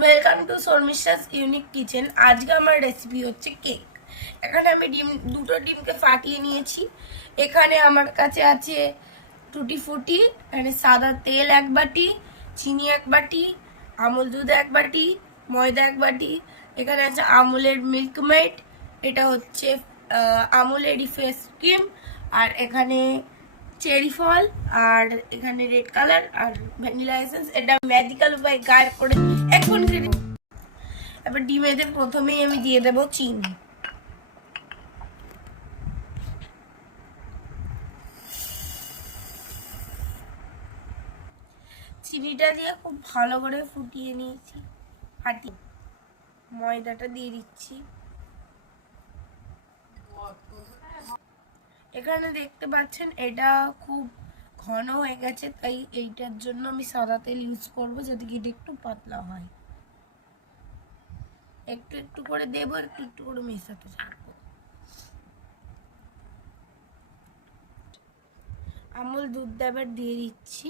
Welcome to Sharmistha's unique kitchen. আজকে আমার recipe হচ্ছে কেক। এখানে আমি দুটো ডিমকে ফাটিয়ে নিয়েছি। এখানে আমার কাছে আছে টুটি ফুটি, এখানে সাদা তেল 1 বাটি, চিনি 1 বাটি, আমুল দুধ 1 বাটি, ময়দা 1 বাটি। এখানে আছে আমুলের মিল্কমেড, এটা হচ্ছে আমুলেরই ফেস ক্রিম, আর এখানে চেরি ফল, আর এখানে রেড কালার আর ভ্যানিলা এসেন্স। এটা ম্যাজিক্যাল উপায় গায়েব করে এখন এবার ডিমেতে প্রথমেই আমি দিয়ে দেব চিনি। চিনিটা দিয়ে খুব ভালো করে ফুটিয়ে নিয়েছি। ময়দাটা দিয়ে দিচ্ছি। এখানে দেখতে পাচ্ছেন এটা খুব ঘন হয়ে গেছে, তাই এইটার জন্য আমি সাদা তেল ইউজ করব যাতে কি এটা একটু পাতলা হয়। একটু একটু করে দেবো, একটু একটু করে মেশাতে থাকবো। আমুল দুধ এবার দিয়ে দিচ্ছি।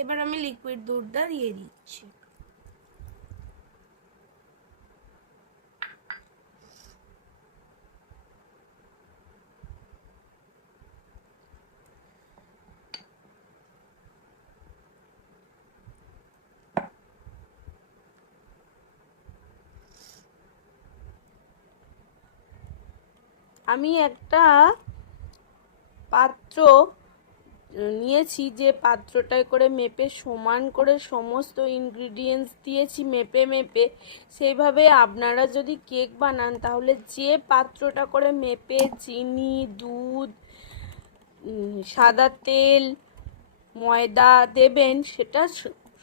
এবার আমি লিকুইড দুধটা দিয়ে দিচ্ছি। আমি একটা পাত্র নিয়েছি, যে পাত্রটায় করে মেপে সমান করে সমস্ত ইনগ্রিডিয়েন্টস দিয়েছি মেপে মেপে। সেইভাবে আপনারা যদি কেক বানান তাহলে যে পাত্রটা করে মেপে চিনি, দুধ, সাদা তেল, ময়দা দেবেন সেটা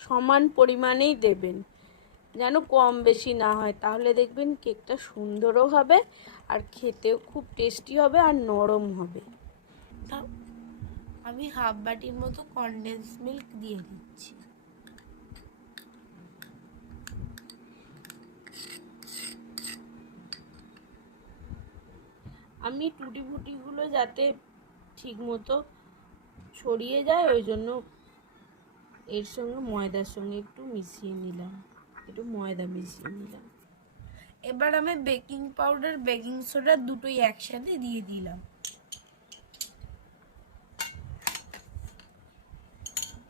সমান পরিমাণেই দেবেন, যেন কম বেশি না হয়। তাহলে দেখবেন কেকটা সুন্দরও হবে আর খেতেও খুব টেস্টি হবে আর নরম হবে। আমি হাফ বাটির মতো কনডেন্স মিল্ক দিয়ে দিচ্ছি। আমি টুটি ফুটিগুলো যাতে ঠিক মতো ছড়িয়ে যায় ওই জন্য এর সঙ্গে ময়দার সঙ্গে একটু মিশিয়ে নিলাম, একটু ময়দা মিশিয়ে নিলাম। এবার আমি বেকিং পাউডার, বেকিং সোডা দুটোই একসাথে দিয়ে দিলাম।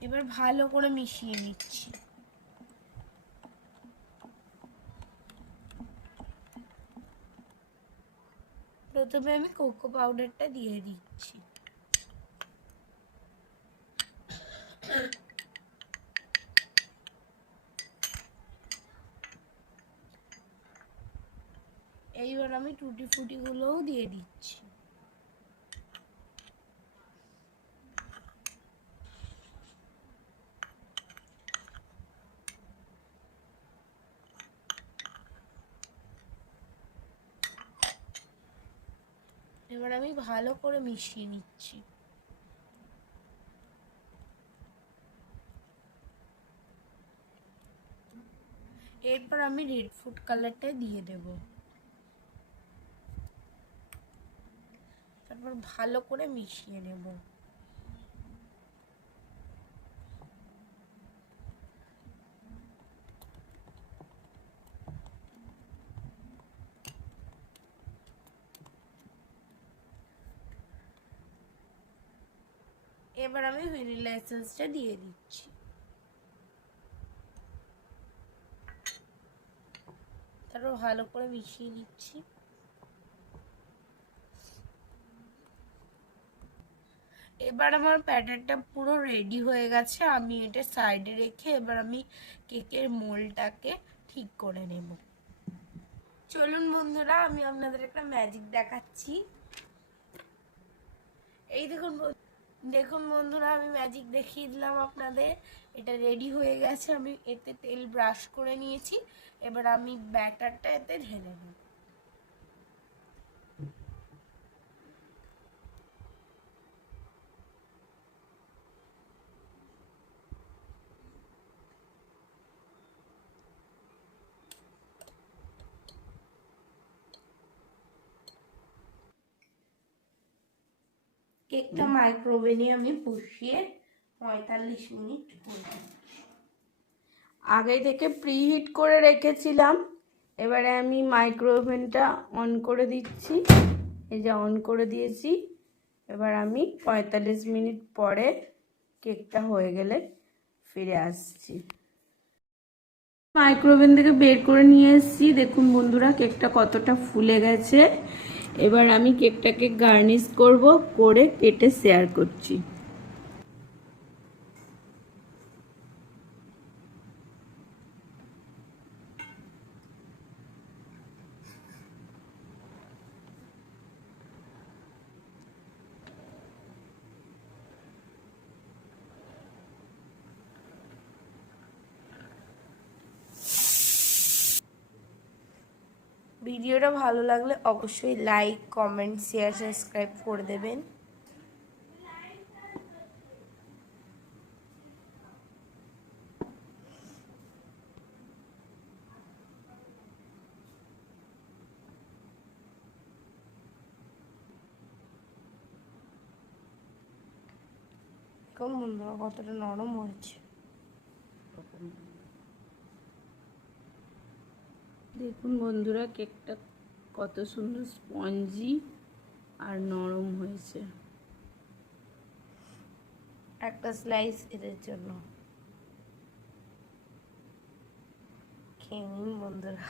এবার ভালো করে মিশিয়ে নিচ্ছি। প্রথমে আমি কোকো পাউডারটা দিয়ে দিচ্ছি। এইবার আমি টুটি ফুটি গুলোও দিয়ে দিচ্ছি। এবার আমি ভালো করে মিশিয়ে নিচ্ছি। এরপর আমি রেড ফুড কালারটা দিয়ে দেব। তারপর ভালো করে মিশিয়ে নেব। এবার আমি ভ্যানিলা এসেন্সটা দিয়ে দিচ্ছি। তারপর ভালো করে মিশিয়ে নিচ্ছি। এবার আমার ব্যাটারটা পুরো রেডি হয়ে গেছে। আমি এটা সাইডে রেখে এবার আমি কেকের মোল্ডটাকে ঠিক করে নেব। চলুন বন্ধুরা, আমি আপনাদের একটা ম্যাজিক দেখাচ্ছি। এই দেখুন দেখুন বন্ধুরা, আমি ম্যাজিক দেখিয়ে দিলাম আপনাদের। এটা রেডি হয়ে গেছে। আমি এতে তেল ব্রাশ করে নিয়েছি। এবার আমি ব্যাটারটা এতে ঢেলে নেব। কেকটা মাইক্রোওভেনে আমি বসিয়ে 45 মিনিট করব। আগে থেকে প্রিহিট করে রেখেছিলাম। এবারে আমি মাইক্রোওভেনটা অন করে দিচ্ছি। এই যে অন করে দিয়েছি। এবার আমি 45 মিনিট পরে কেকটা হয়ে গেলে ফিরে আসছি। মাইক্রোওভেন থেকে বের করে নিয়ে এসেছি। দেখুন বন্ধুরা, কেকটা কতটা ফুলে গেছে। এবার আমি কেকটাকে গার্নিশ করব, করে কেটে শেয়ার করছি। ভিডিওটা ভালো লাগলে অবশ্যই লাইক, কমেন্ট, শেয়ার, সাবস্ক্রাইব করে দেবেন। কোন বন্ধুরা কতটা নরম হয়েছে। দেখুন বন্ধুরা, কেকটা কত সুন্দর স্পঞ্জি আর নরম হয়েছে। একটা স্লাইস এদের জন্য খেয়ে নিন বন্ধুরা।